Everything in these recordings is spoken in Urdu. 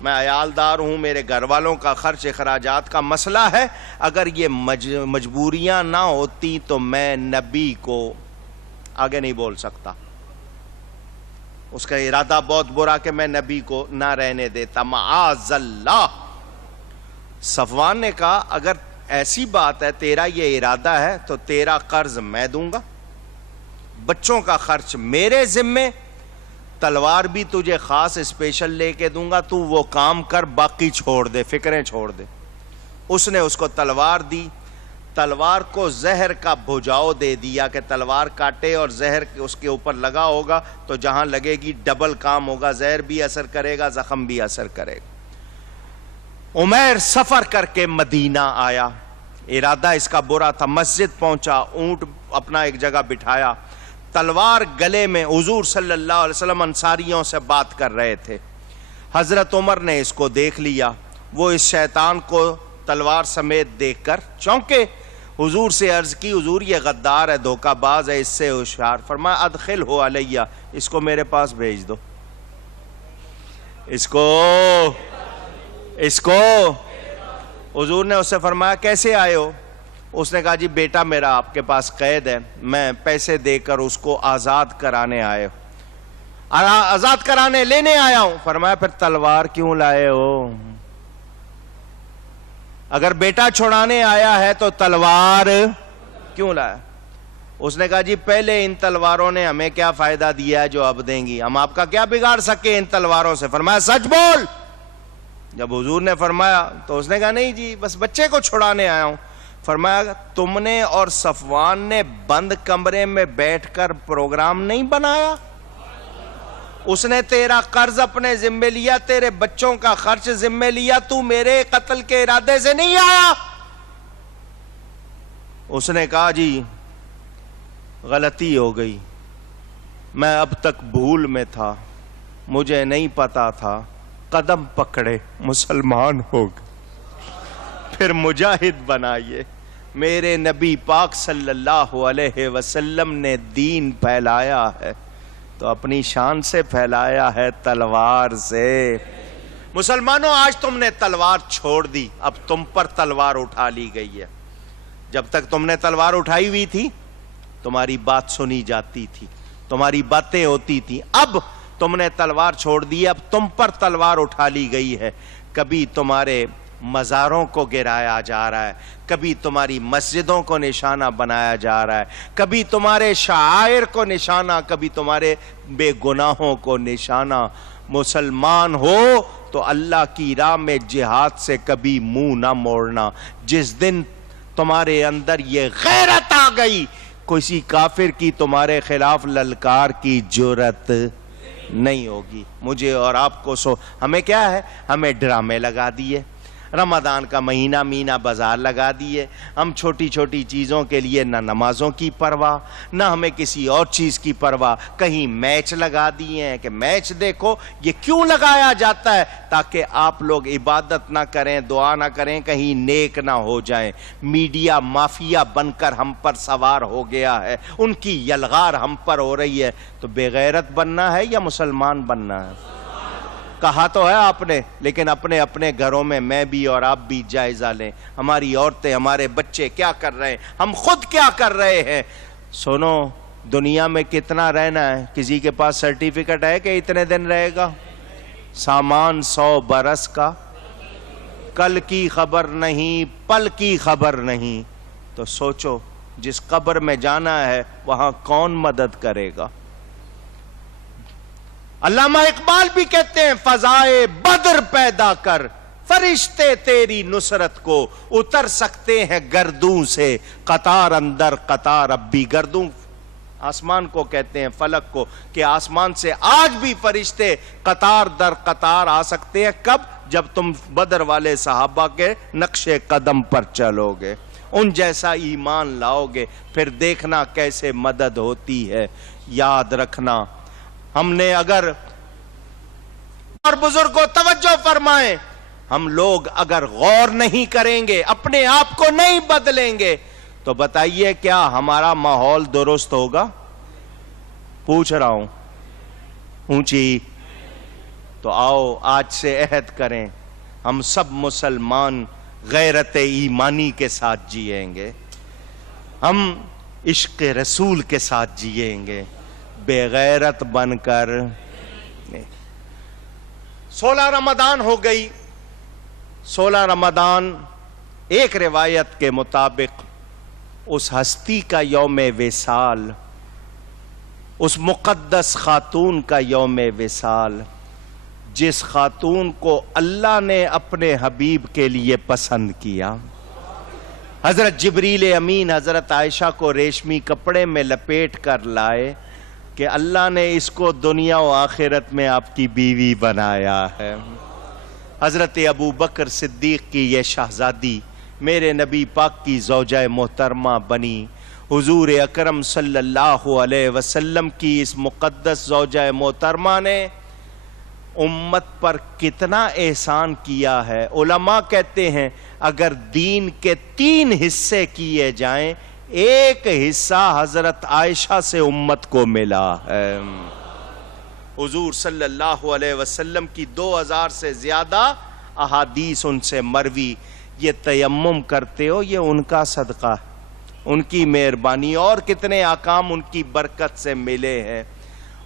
میں عیالدار ہوں، میرے گھر والوں کا خرچ اخراجات کا مسئلہ ہے، اگر یہ مجبوریاں نہ ہوتی تو میں نبی کو آگے نہیں بول سکتا. اس کا ارادہ بہت برا کہ میں نبی کو نہ رہنے دیتا، معاذ اللہ. صفوان نے کہا اگر ایسی بات ہے، تیرا یہ ارادہ ہے تو تیرا قرض میں دوں گا، بچوں کا خرچ میرے ذمے، تلوار بھی تجھے خاص اسپیشل لے کے دوں گا، تو وہ کام کر، باقی چھوڑ دے، فکریں چھوڑ دے. اس نے اس کو تلوار دی، تلوار کو زہر کا بھجاؤ دے دیا کہ تلوار کاٹے اور زہر اس کے اوپر لگا ہوگا تو جہاں لگے گی ڈبل کام ہوگا، زہر بھی اثر کرے گا، زخم بھی اثر کرے گا. عمیر سفر کر کے مدینہ آیا، ارادہ اس کا برا تھا. مسجد پہنچا، اونٹ اپنا ایک جگہ بٹھایا، تلوار گلے میں. حضور صلی اللہ علیہ وسلم انصاریوں سے بات کر رہے تھے. حضرت عمر نے اس کو دیکھ لیا، وہ اس شیطان کو تلوار سمیت دیکھ کر چونکے. حضور سے عرض کی حضور یہ غدار ہے، دھوکہ باز ہے، اس سے ہوشیار. فرمایا ادخل ہو علیہ، اس کو میرے پاس بھیج دو، اس کو. حضور نے اس سے فرمایا کیسے آئے ہو؟ اس نے کہا جی بیٹا میرا آپ کے پاس قید ہے، میں پیسے دے کر اس کو آزاد کرانے لینے آیا ہوں. فرمایا پھر تلوار کیوں لائے ہو؟ اگر بیٹا چھڑانے آیا ہے تو تلوار کیوں لایا؟ اس نے کہا جی پہلے ان تلواروں نے ہمیں کیا فائدہ دیا ہے جو اب دیں گی، ہم آپ کا کیا بگاڑ سکے ان تلواروں سے. فرمایا سچ بول. جب حضور نے فرمایا تو اس نے کہا نہیں جی بس بچے کو چھڑانے آیا ہوں. فرمایا تم نے اور صفوان نے بند کمرے میں بیٹھ کر پروگرام نہیں بنایا؟ اس نے تیرا قرض اپنے ذمے لیا، تیرے بچوں کا خرچ ذمے لیا، تو میرے قتل کے ارادے سے نہیں آیا. اس نے کہا جی غلطی ہو گئی، میں اب تک بھول میں تھا، مجھے نہیں پتا تھا. قدم پکڑے مسلمان ہو گئے، پھر مجاہد بنائیے. میرے نبی پاک صلی اللہ علیہ وسلم نے دین پھیلایا ہے تو اپنی شان سے پھیلایا ہے، تلوار سے. مسلمانوں آج تم نے تلوار چھوڑ دی، اب تم پر تلوار اٹھا لی گئی ہے. جب تک تم نے تلوار اٹھائی ہوئی تھی تمہاری بات سنی جاتی تھی، تمہاری باتیں ہوتی تھی. اب تم نے تلوار چھوڑ دی، اب تم پر تلوار اٹھا لی گئی ہے. کبھی تمہارے مزاروں کو گرایا جا رہا ہے، کبھی تمہاری مسجدوں کو نشانہ بنایا جا رہا ہے، کبھی تمہارے شعائر کو نشانہ، کبھی تمہارے بے گناہوں کو نشانہ. مسلمان ہو تو اللہ کی راہ میں جہاد سے کبھی منہ نہ موڑنا. جس دن تمہارے اندر یہ غیرت آ گئی، کسی کافر کی تمہارے خلاف للکار کی جرت نہیں ہوگی. مجھے اور آپ کو ہمیں کیا ہے، ہمیں ڈرامے لگا دیے، رمضان کا مہینہ مینا بازار لگا دیے. ہم چھوٹی چھوٹی چیزوں کے لیے نہ نمازوں کی پرواہ، نہ ہمیں کسی اور چیز کی پرواہ. کہیں میچ لگا دیے ہیں کہ میچ دیکھو. یہ کیوں لگایا جاتا ہے؟ تاکہ آپ لوگ عبادت نہ کریں، دعا نہ کریں، کہیں نیک نہ ہو جائیں. میڈیا مافیا بن کر ہم پر سوار ہو گیا ہے، ان کی یلغار ہم پر ہو رہی ہے. تو بے غیرت بننا ہے یا مسلمان بننا ہے؟ کہا تو ہے آپ نے، لیکن اپنے اپنے گھروں میں بھی اور آپ بھی جائزہ لیں. ہماری عورتیں، ہمارے بچے کیا کر رہے ہیں، ہم خود کیا کر رہے ہیں. سنو، دنیا میں کتنا رہنا ہے؟ کسی کے پاس سرٹیفکیٹ ہے کہ اتنے دن رہے گا؟ سامان 100 برس کا، کل کی خبر نہیں، پل کی خبر نہیں. تو سوچو جس قبر میں جانا ہے وہاں کون مدد کرے گا؟ علامہ اقبال بھی کہتے ہیں فضائے بدر پیدا کر، فرشتے تیری نصرت کو اتر سکتے ہیں گردوں سے، قطار اندر قطار اب بھی. گردوں آسمان کو کہتے ہیں، فلک کو، کہ آسمان سے آج بھی فرشتے قطار در قطار آ سکتے ہیں. کب؟ جب تم بدر والے صحابہ کے نقش قدم پر چلو گے، ان جیسا ایمان لاؤ گے، پھر دیکھنا کیسے مدد ہوتی ہے. یاد رکھنا، ہم نے اگر اور بزرگ کو توجہ فرمائیں، ہم لوگ اگر غور نہیں کریں گے، اپنے آپ کو نہیں بدلیں گے، تو بتائیے کیا ہمارا ماحول درست ہوگا؟ پوچھ رہا ہوں، اونچی. تو آؤ آج سے عہد کریں، ہم سب مسلمان غیرت ایمانی کے ساتھ جیئیں گے، ہم عشق رسول کے ساتھ جیئیں گے، بے غیرت بن کر۔ 16 رمضان ہو گئی۔ 16 رمضان ایک روایت کے مطابق اس ہستی کا یوم وصال، اس مقدس خاتون کا یوم وصال، جس خاتون کو اللہ نے اپنے حبیب کے لیے پسند کیا۔ حضرت جبریل امین حضرت عائشہ کو ریشمی کپڑے میں لپیٹ کر لائے کہ اللہ نے اس کو دنیا و آخرت میں آپ کی بیوی بنایا ہے۔ حضرت ابو بکر صدیق کی یہ شہزادی میرے نبی پاک کی زوجہ محترمہ بنی۔ حضور اکرم صلی اللہ علیہ وسلم کی اس مقدس زوجہ محترمہ نے امت پر کتنا احسان کیا ہے۔ علماء کہتے ہیں اگر دین کے 3 حصے کیے جائیں، ایک حصہ حضرت عائشہ سے امت کو ملا ہے۔ حضور صلی اللہ علیہ وسلم کی 2000 سے زیادہ احادیث ان سے مروی۔ یہ تیمم کرتے ہو، یہ ان کا صدقہ، ان کی مہربانی، اور کتنے احکام ان کی برکت سے ملے ہیں۔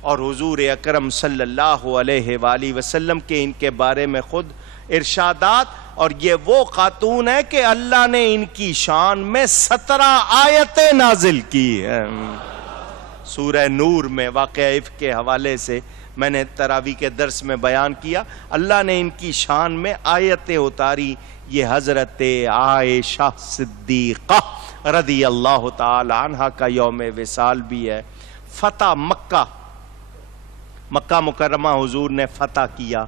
اور حضور اکرم صلی اللہ علیہ وآلہ وسلم کے ان کے بارے میں خود ارشادات، اور یہ وہ خاتون ہے کہ اللہ نے ان کی شان میں 17 آیتیں نازل کی ہیں۔ سورہ نور میں واقعہ عفق کے حوالے سے میں نے تراویح کے درس میں بیان کیا، اللہ نے ان کی شان میں آیتیں اتاری۔ یہ حضرت عائشہ صدیقہ رضی اللہ تعالی عنہ کا یوم وصال بھی ہے۔ فتح مکہ، مکہ مکرمہ حضور نے فتح کیا،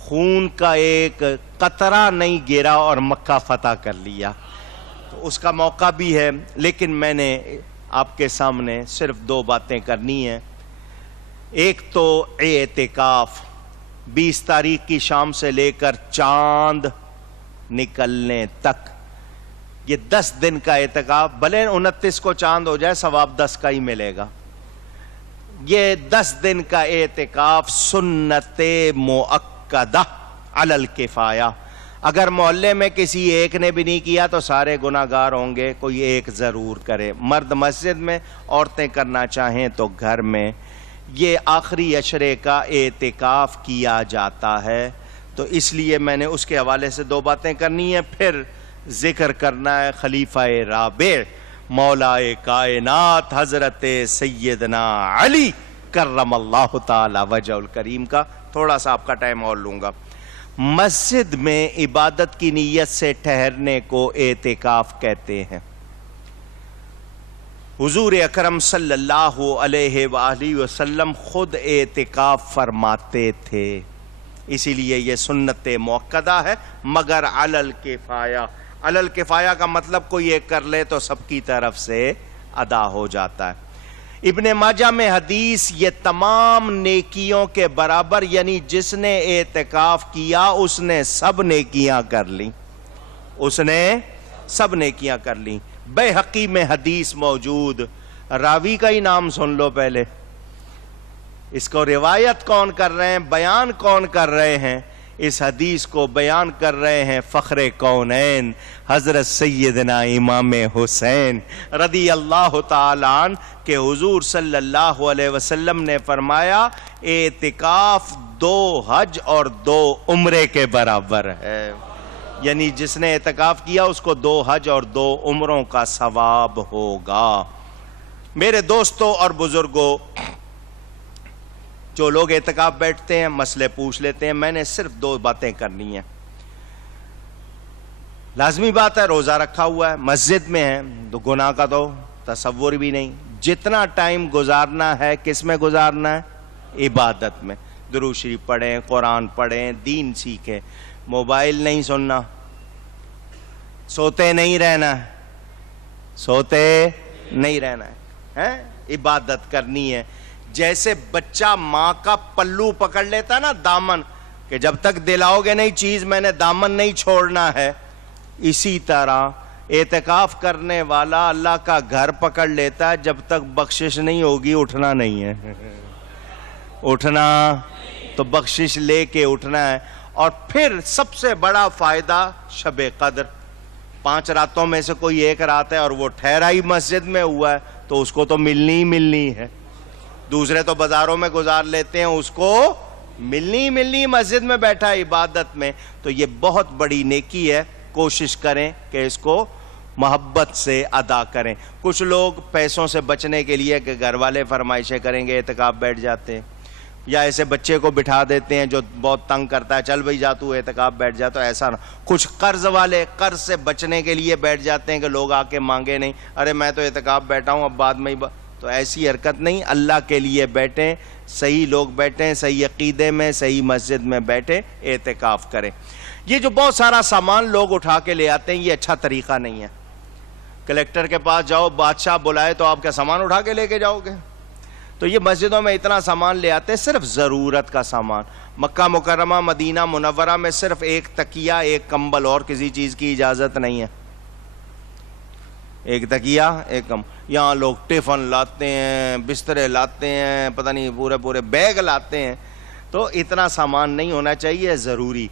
خون کا ایک قطرہ نہیں گرا اور مکہ فتح کر لیا، تو اس کا موقع بھی ہے۔ لیکن میں نے آپ کے سامنے صرف 2 باتیں کرنی ہیں۔ ایک تو اعتکاف، 20 تاریخ کی شام سے لے کر چاند نکلنے تک، یہ 10 دن کا اعتکاف، بھلے 29 کو چاند ہو جائے ثواب 10 کا ہی ملے گا۔ یہ 10 دن کا اعتکاف سنت مؤکدہ علی الکفایہ، اگر محلے میں کسی ایک نے بھی نہیں کیا تو سارے گناہگار ہوں گے، کوئی ایک ضرور کرے، مرد مسجد میں، عورتیں کرنا چاہیں تو گھر میں۔ یہ آخری عشرے کا اعتکاف کیا جاتا ہے، تو اس لیے میں نے اس کے حوالے سے 2 باتیں کرنی ہیں۔ پھر ذکر کرنا ہے خلیفہ رابع مولا کائنات حضرت سیدنا علی کرم اللہ تعالی وجہ الکریم کا۔ تھوڑا سا آپ کا ٹائم اور لوں گا۔ مسجد میں عبادت کی نیت سے ٹھہرنے کو اعتکاف کہتے ہیں۔ حضور اکرم صلی اللہ علیہ وآلہ وسلم خود اعتکاف فرماتے تھے، اسی لیے یہ سنت مؤکدہ ہے، مگر علی الکفایہ۔ علی الکفایہ کا مطلب کوئی ایک کر لے تو سب کی طرف سے ادا ہو جاتا ہے۔ ابن ماجہ میں حدیث، یہ تمام نیکیوں کے برابر، یعنی جس نے اعتکاف کیا اس نے سب نیکیاں کر لیں، اس نے سب نیکیاں کر لیں۔ بیہقی میں حدیث موجود، راوی کا ہی نام سن لو پہلے، اس کو روایت کون کر رہے ہیں، بیان کون کر رہے ہیں؟ اس حدیث کو بیان کر رہے ہیں فخر کونین حضرت سیدنا امام حسین رضی اللہ تعالی عنہ، کہ حضور صلی اللہ علیہ وسلم نے فرمایا اعتکاف 2 حج اور 2 عمرے کے برابر ہے، یعنی جس نے اعتکاف کیا اس کو 2 حج اور 2 عمروں کا ثواب ہوگا۔ میرے دوستوں اور بزرگوں، جو لوگ اعتکاف بیٹھتے ہیں مسئلے پوچھ لیتے ہیں، میں نے صرف 2 باتیں کرنی ہیں۔ لازمی بات ہے روزہ رکھا ہوا ہے، مسجد میں ہے، تو گناہ کا تو تصور بھی نہیں۔ جتنا ٹائم گزارنا ہے کس میں گزارنا ہے؟ عبادت میں۔ درود شریف پڑھیں، قرآن پڑھیں، دین سیکھیں، موبائل نہیں سننا، سوتے نہیں رہنا، سوتے نہیں رہنا ہے، عبادت کرنی ہے۔ جیسے بچہ ماں کا پلو پکڑ لیتا نا، دامن، کہ جب تک دلاؤ گے نہیں چیز میں نے دامن نہیں چھوڑنا ہے، اسی طرح اعتکاف کرنے والا اللہ کا گھر پکڑ لیتا ہے، جب تک بخشش نہیں ہوگی اٹھنا نہیں ہے، اٹھنا تو بخشش لے کے اٹھنا ہے. اور پھر سب سے بڑا فائدہ شب قدر. 5 راتوں میں سے کوئی ایک رات ہے اور وہ ٹھہرا ہی مسجد میں ہوا ہے تو اس کو تو ملنی ہی ملنی ہے. دوسرے تو بازاروں میں گزار لیتے ہیں, اس کو ملنی ہی ملنی مسجد میں بیٹھا عبادت میں. تو یہ بہت بڑی نیکی ہے, کوشش کریں کہ اس کو محبت سے ادا کریں. کچھ لوگ پیسوں سے بچنے کے لیے کہ گھر والے فرمائشیں کریں گے اعتکاف بیٹھ جاتے ہیں, یا ایسے بچے کو بٹھا دیتے ہیں جو بہت تنگ کرتا ہے, چل بھائی جا تو اعتکاف بیٹھ جا. تو ایسا نہ. کچھ قرض والے قرض سے بچنے کے لیے بیٹھ جاتے ہیں کہ لوگ آ کے مانگے نہیں, ارے میں تو اعتکاف بیٹھا ہوں اب بعد میں ہی. تو ایسی حرکت نہیں, اللہ کے لیے بیٹھیں, صحیح لوگ بیٹھیں, صحیح عقیدے میں, صحیح مسجد میں بیٹھیں, اعتکاف کریں. یہ جو بہت سارا سامان لوگ اٹھا کے لے آتے ہیں, یہ اچھا طریقہ نہیں ہے. کلیکٹر کے پاس جاؤ, بادشاہ بلائے تو آپ کا سامان اٹھا کے لے کے جاؤ گے؟ تو یہ مسجدوں میں اتنا سامان لے آتے ہیں, صرف ضرورت کا سامان. مکہ مکرمہ مدینہ منورہ میں صرف ایک تکیہ, ایک کمبل, اور کسی چیز کی اجازت نہیں ہے. ایک تکیہ, ایک کمبل. یہاں لوگ ٹفن لاتے ہیں, بسترے لاتے ہیں, پتہ نہیں پورے پورے بیگ لاتے ہیں. تو اتنا سامان نہیں ہونا چاہیے. ضروری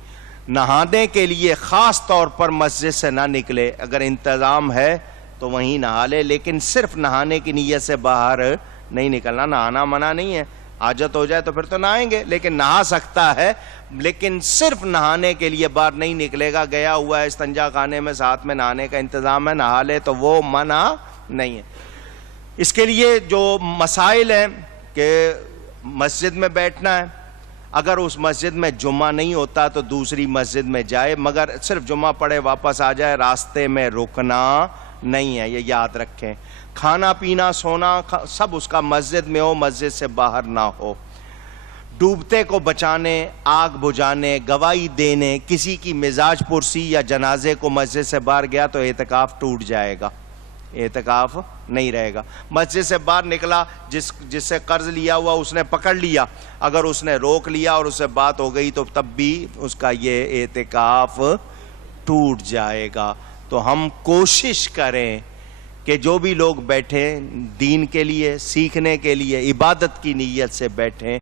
نہانے کے لیے خاص طور پر مسجد سے نہ نکلے. اگر انتظام ہے تو وہیں نہا لے, لیکن صرف نہانے کی نیت سے باہر نہیں نکلنا. نہانا منع نہیں ہے, حاجت ہو جائے تو پھر تو نہائیں گے, لیکن نہا سکتا ہے, لیکن صرف نہانے کے لیے باہر نہیں نکلے گا. گیا ہوا ہے استنجا خانے میں, ساتھ میں نہانے کا انتظام ہے, نہا لے, تو وہ منع نہیں ہے. اس کے لیے جو مسائل ہیں کہ مسجد میں بیٹھنا ہے, اگر اس مسجد میں جمعہ نہیں ہوتا تو دوسری مسجد میں جائے, مگر صرف جمعہ پڑھے واپس آ جائے, راستے میں رکنا نہیں ہے, یہ یاد رکھیں. کھانا پینا سونا سب اس کا مسجد میں ہو, مسجد سے باہر نہ ہو. ڈوبتے کو بچانے, آگ بجھانے, گواہی دینے, کسی کی مزاج پرسی یا جنازے کو مسجد سے باہر گیا تو اعتکاف ٹوٹ جائے گا, اعتکاف نہیں رہے گا. مسجد سے باہر نکلا, جس سے قرض لیا ہوا اس نے پکڑ لیا, اگر اس نے روک لیا اور اس سے بات ہو گئی تو تب بھی اس کا یہ اعتکاف ٹوٹ جائے گا. تو ہم کوشش کریں کہ جو بھی لوگ بیٹھیں دین کے لیے, سیکھنے کے لیے, عبادت کی نیت سے بیٹھیں.